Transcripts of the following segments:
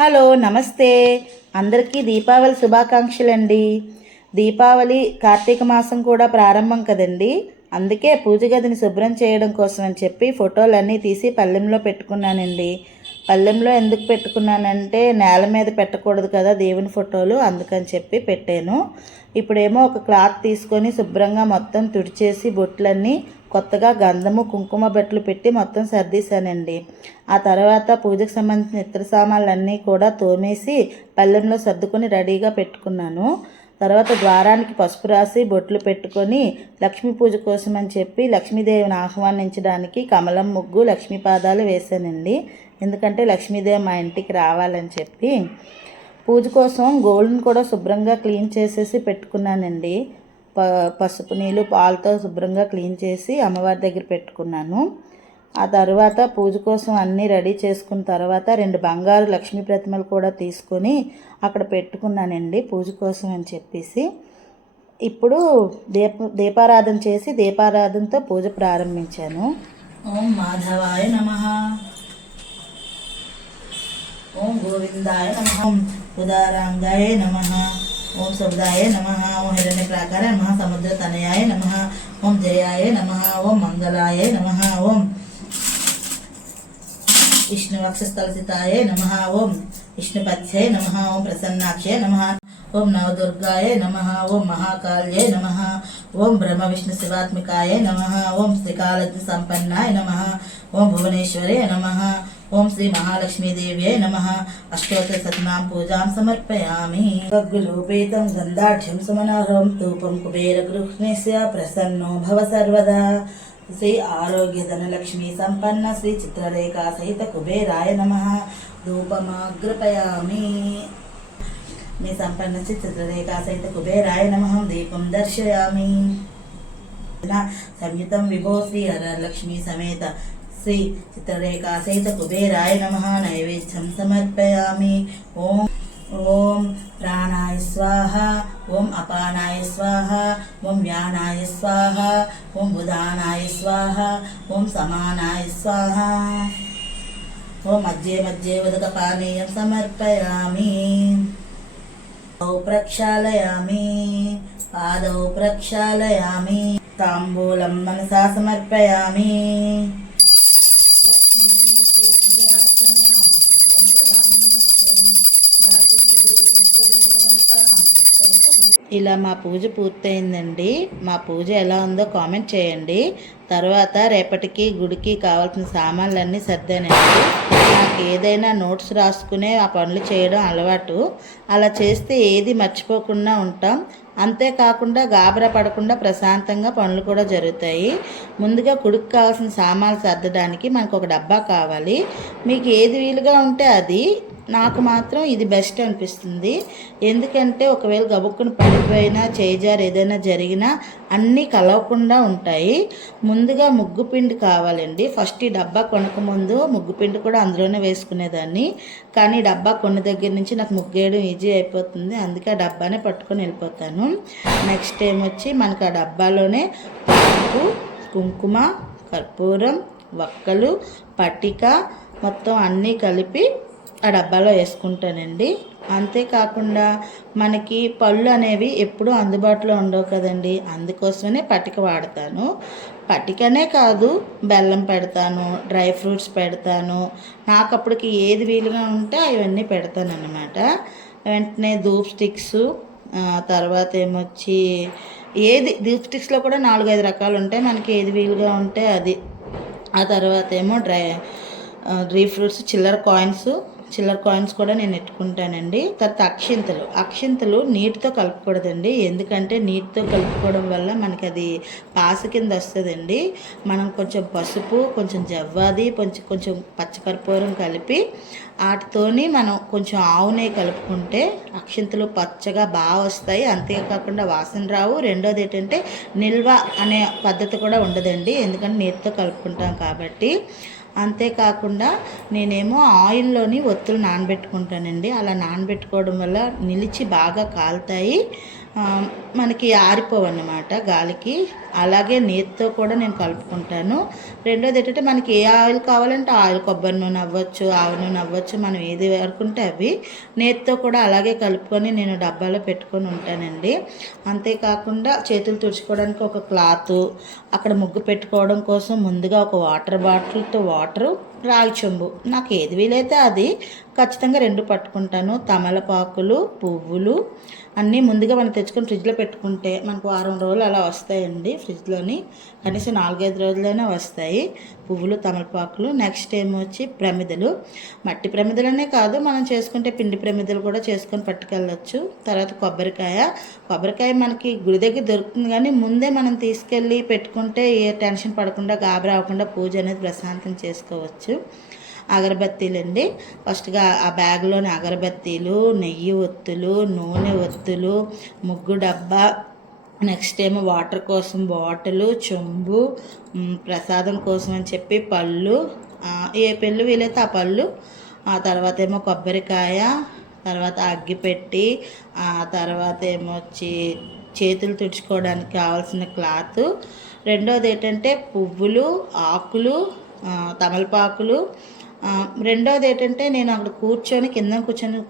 Hello నమస్తే అందరికీ దీపావళి శుభాకాంక్షలు అండి. దీపావళి కార్తీక మాసం కూడా ప్రారంభం కదండి. అందుకే పూజ గదిని శుభ్రం చేయడం కోసం అని చెప్పి ఫోటోలన్నీ తీసి పళ్ళెంలో పెట్టుకున్నానండి. పళ్ళెంలో ఎందుకు పెట్టుకున్నానంటే నేల మీద పెట్టకూడదు కదా దేవుని ఫోటోలు, అందుకని చెప్పి పెట్టాను. ఇప్పుడేమో ఒక క్లాత్ తీసుకొని శుభ్రంగా మొత్తం తుడిచేసి బొట్లన్నీ కొత్తగా గంధము కుంకుమ బట్టలు పెట్టి మొత్తం సర్దీశానండి. ఆ తర్వాత పూజకు సంబంధించిన ఇతర సామాన్లన్నీ కూడా తోమేసి పళ్ళెంలో సర్దుకొని రెడీగా పెట్టుకున్నాను. తర్వాత ద్వారానికి పసుపు రాసి బొట్లు పెట్టుకొని లక్ష్మీ పూజ కోసం అని చెప్పి లక్ష్మీదేవిని ఆహ్వానించడానికి కమలం ముగ్గు లక్ష్మీ పాదాలు వేశానండి. ఎందుకంటే లక్ష్మీదేవి మా ఇంటికి రావాలని చెప్పి పూజ కోసం గోల్డ్ని కూడా శుభ్రంగా క్లీన్ చేసేసి పెట్టుకున్నానండి. పసుపు నీళ్ళు పాలతో శుభ్రంగా క్లీన్ చేసి అమ్మవారి దగ్గర పెట్టుకున్నాను. ఆ తర్వాత పూజ కోసం అన్నీ రెడీ చేసుకున్న తర్వాత 2 బంగారు లక్ష్మీ ప్రతిమలు కూడా తీసుకొని అక్కడ పెట్టుకున్నానండి పూజ కోసం అని చెప్పేసి. ఇప్పుడు దీపారాధన చేసి దీపారాధనతో పూజ ప్రారంభించాను. ఓం మాధవాయ నమః, ఓం గోవిందాయ నమః, ఉదారాంగాయ నమః, ఓం శబ్దాయ నమః, ఓం హిరణ్య ప్రాకారాయ నమః, సముద్ర తనయాయ నమః, ఓం జయాయ నమః, ఓం మంగళాయ నమః, ఓం విష్ణువక్షస్థలసితాయ నమః, ఓం విష్ణుపత్యై నమః, ఓం ప్రసన్నాక్షయ నమః, ఓం నవదుర్గాయ నమః, ఓం మహాకాళ్యై నమః, ఓం బ్రహ్మ విష్ణు శివాత్మికాయ నమః, ఓం శ్రీకాళహస్తి సంపన్నాయ నమః, ఓం భువనేశ్వరే నమః, ఓం శ్రీ మహాలక్ష్మీదేవ్యై నమః. అష్టోత్తర శతనామ పూజాం సమర్పయామి. గగ్గులోపేతం గంధాఢ్యం సుమనోహరం ధూపం కుబేరగృహ్ణస్య ప్రసన్నో భవ సర్వదా. శ్రీ ఆరోగ్య ధనలక్ష్మీ సంపన్న శ్రీ చిత్రరేఖా సహిత కుబేరాయ నమః. ధూపమాగ్రపయామి. మీ సంపన్న శ్రీ చిత్రరేఖా సహిత కుబేరాయ నమః. దీపం దర్శయామి. సంయుతం విభో శ్రీ హరలక్ష్మీ సమేత శ్రీ చిత్రరేఖా సహిత కుబేరాయ నమః. నైవేద్యం సమర్పయామి. ఓం ఓం ప్రాణాయ స్వాహ, ఓం అపానాయ స్వాహ, ఓం వ్యానాయ స్వాహ, ఓం బుధానాయ స్వాహ, ఓం సమానాయ స్వాహ, ఓం మధ్యే మధ్యే ఉదకపానీయం సమర్పయామి. ప్రక్షాళయామి, పాదౌ ప్రక్షాళయామి. తాంబూలం మనసా సమర్పయామి. ఇలా మా పూజ పూర్తయిందండి. మా పూజ ఎలా ఉందో కామెంట్ చేయండి. తర్వాత రేపటికి గుడికి కావాల్సిన సామాన్లన్నీ సర్దానండి. నాకు ఏదైనా నోట్స్ రాసుకునే ఆ పనులు చేయడం అలవాటు. అలా చేస్తే ఏది మర్చిపోకుండా ఉంటాం. అంతేకాకుండా గాబరా పడకుండా ప్రశాంతంగా పనులు కూడా జరుగుతాయి. ముందుగా గుడికి కావాల్సిన సామాన్లు సర్దడానికి మనకు ఒక డబ్బా కావాలి. మీకు ఏది వీలుగా ఉంటే అది. నాకు మాత్రం ఇది బెస్ట్ అనిపిస్తుంది. ఎందుకంటే ఒకవేళ గబుక్కుని పడిపోయినా చేజారు ఏదైనా జరిగినా అన్నీ కలవకుండా ఉంటాయి. ముందుగా ముగ్గు పిండి కావాలండి. ఫస్ట్ ఈ డబ్బా కొనకముందు ముగ్గు పిండి కూడా అందులోనే వేసుకునేదాన్ని. కానీ డబ్బా కొన్న దగ్గర నుంచి నాకు ముగ్గేయడం ఈజీ అయిపోతుంది. అందుకే ఆ డబ్బానే పట్టుకొని వెళ్ళిపోతాను. నెక్స్ట్ ఏమొచ్చి మనకు ఆ డబ్బాలోనే పసుపు, కుంకుమ, కర్పూరం, వక్కలు, పట్టిక మొత్తం అన్నీ కలిపి ఆ డబ్బాలో వేసుకుంటానండి. అంతేకాకుండా మనకి పళ్ళు అనేవి ఎప్పుడూ అందుబాటులో ఉండవు కదండి. అందుకోసమే పట్టిక వాడతాను. పట్టికనే కాదు, బెల్లం పెడతాను, డ్రై ఫ్రూట్స్ పెడతాను. నాకు అప్పటికి ఏది వీలుగా ఉంటే అవన్నీ పెడతాను అన్నమాట. వెంటనే ధూప్ స్టిక్స్, తర్వాత ఏమొచ్చి ధూప్ స్టిక్స్లో కూడా 4-5 రకాలు ఉంటాయి. మనకి ఏది వీలుగా ఉంటే అది. ఆ తర్వాత ఏమో డ్రై ఫ్రూట్స్, చిల్లర కాయిన్స్ కూడా నేను ఎట్టుకుంటానండి. తర్వాత అక్షింతలు నీటితో కలుపుకూడదండి. ఎందుకంటే నీటితో కలుపుకోవడం వల్ల మనకి అది పాస కింద వస్తుందండి. మనం కొంచెం పసుపు, కొంచెం జవ్వాది, కొంచెం పచ్చకర్పూరం కలిపి వాటితోని మనం కొంచెం ఆవు నెయ్యి కలుపుకుంటే అక్షింతలు పచ్చగా బాగా వస్తాయి. అంతేకాకుండా వాసన రావు. రెండోది ఏంటంటే నిల్వ అనే పద్ధతి కూడా ఉండదండి. ఎందుకంటే నీటితో కలుపుకుంటాం కాబట్టి. అంతేకాకుండా నేనేమో ఆయిల్లోని ఒత్తులు నానబెట్టుకుంటానండి. అలా నానబెట్టుకోవడం వల్ల నిలిచి బాగా కాలుతాయి. మనకి ఆరిపోవన్నమాట గాలికి. అలాగే నేతితో కూడా నేను కలుపుకుంటాను. రెండోది ఏంటంటే మనకి ఏ ఆయిల్ కావాలంటే ఆయిల్, కొబ్బరి నూనె అవ్వచ్చు, ఆవ నూనె అవ్వచ్చు, మనం ఏది వాడుకుంటే అవి. నేతితో కూడా అలాగే కలుపుకొని నేను డబ్బాలో పెట్టుకొని ఉంటానండి. అంతేకాకుండా చేతులు తుడుచుకోవడానికి ఒక క్లాతు, అక్కడ ముగ్గు పెట్టుకోవడం కోసం ముందుగా ఒక వాటర్ బాటిల్తో వాటరు, రాగి చెంబు, నాకు ఏది వీలైతే అది ఖచ్చితంగా 2 పట్టుకుంటాను. తమలపాకులు, పువ్వులు అన్నీ ముందుగా మనం తెచ్చుకొని ఫ్రిడ్జ్లో పెట్టుకుంటే మనకు వారం రోజులు అలా వస్తాయండి. ఫ్రిడ్జ్లోని కనీసం 4-5 రోజులైనా వస్తాయి. పువ్వులు, తమలపాకులు. నెక్స్ట్ ఏమొచ్చి ప్రమిదలు, మట్టి ప్రమిదలనే కాదు, మనం చేసుకుంటే పిండి ప్రమిదలు కూడా చేసుకొని పట్టుకెళ్ళచ్చు. తర్వాత కొబ్బరికాయ మనకి గుడి దగ్గర దొరుకుతుంది, కానీ ముందే మనం తీసుకెళ్ళి పెట్టుకుంటే ఏ టెన్షన్ పడకుండా, గాబరా అవ్వకుండా పూజ అనేది ప్రశాంతం చేసుకోవచ్చు. అగరబత్తీలండి, ఫస్ట్గా ఆ బ్యాగ్లోని అగరబత్తీలు, నెయ్యి ఒత్తులు, నూనె ఒత్తులు, ముగ్గు డబ్బా, నెక్స్ట్ ఏమో వాటర్ కోసం బాటిల్, చెంబు, ప్రసాదం కోసం అని చెప్పి పళ్ళు, ఏ పెళ్ళు వీలైతే ఆ పళ్ళు, ఆ తర్వాత ఏమో కొబ్బరికాయ, తర్వాత అగ్గిపెట్టి, ఆ తర్వాత ఏమో వచ్చి చేతులు తుడుచుకోవడానికి కావాల్సిన క్లాత్. రెండోది ఏంటంటే పువ్వులు, ఆకులు, తమలపాకులు. రెండోది ఏంటంటే నేను అక్కడ కింద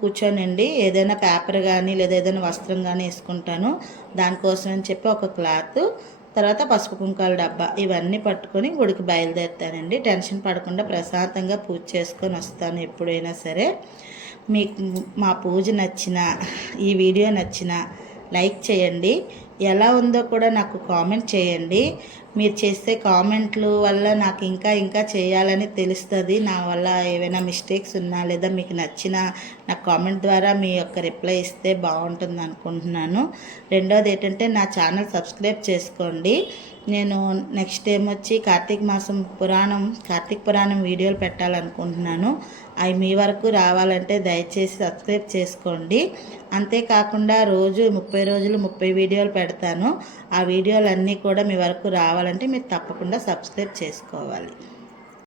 కూర్చొనండి ఏదైనా పేపర్ కానీ లేదా ఏదైనా వస్త్రం కానీ వేసుకుంటాను. దానికోసం అని చెప్పి ఒక క్లాత్, తర్వాత పసుపు కుంకాల డబ్బా, ఇవన్నీ పట్టుకొని గుడికి బయలుదేరుతానండి. టెన్షన్ పడకుండా ప్రశాంతంగా పూజ చేసుకొని వస్తాను ఎప్పుడైనా సరే. మీకు మా పూజ నచ్చిన, ఈ వీడియో నచ్చిన లైక్ చేయండి. ఎలా ఉందో కూడా నాకు కామెంట్ చేయండి. మీరు చేసే కామెంట్లు వల్ల నాకు ఇంకా చేయాలని తెలుస్తుంది. నా వల్ల ఏవైనా మిస్టేక్స్ ఉన్నా లేదా మీకు నచ్చిన నాకు కామెంట్ ద్వారా మీ యొక్క రిప్లై ఇస్తే బాగుంటుంది అనుకుంటున్నాను. రెండోది ఏంటంటే నా ఛానల్ సబ్స్క్రైబ్ చేసుకోండి. నేను నెక్స్ట్ ఏమొచ్చి కార్తీక పురాణం వీడియోలు పెట్టాలనుకుంటున్నాను. అవి మీ వరకు రావాలంటే దయచేసి సబ్స్క్రైబ్ చేసుకోండి. అంతేకాకుండా రోజు 30 రోజులు 30 వీడియోలు పెడతాను. ఆ వీడియోలన్నీ కూడా మీ వరకు రావాలంటే మీరు తప్పకుండా సబ్స్క్రైబ్ చేసుకోవాలి.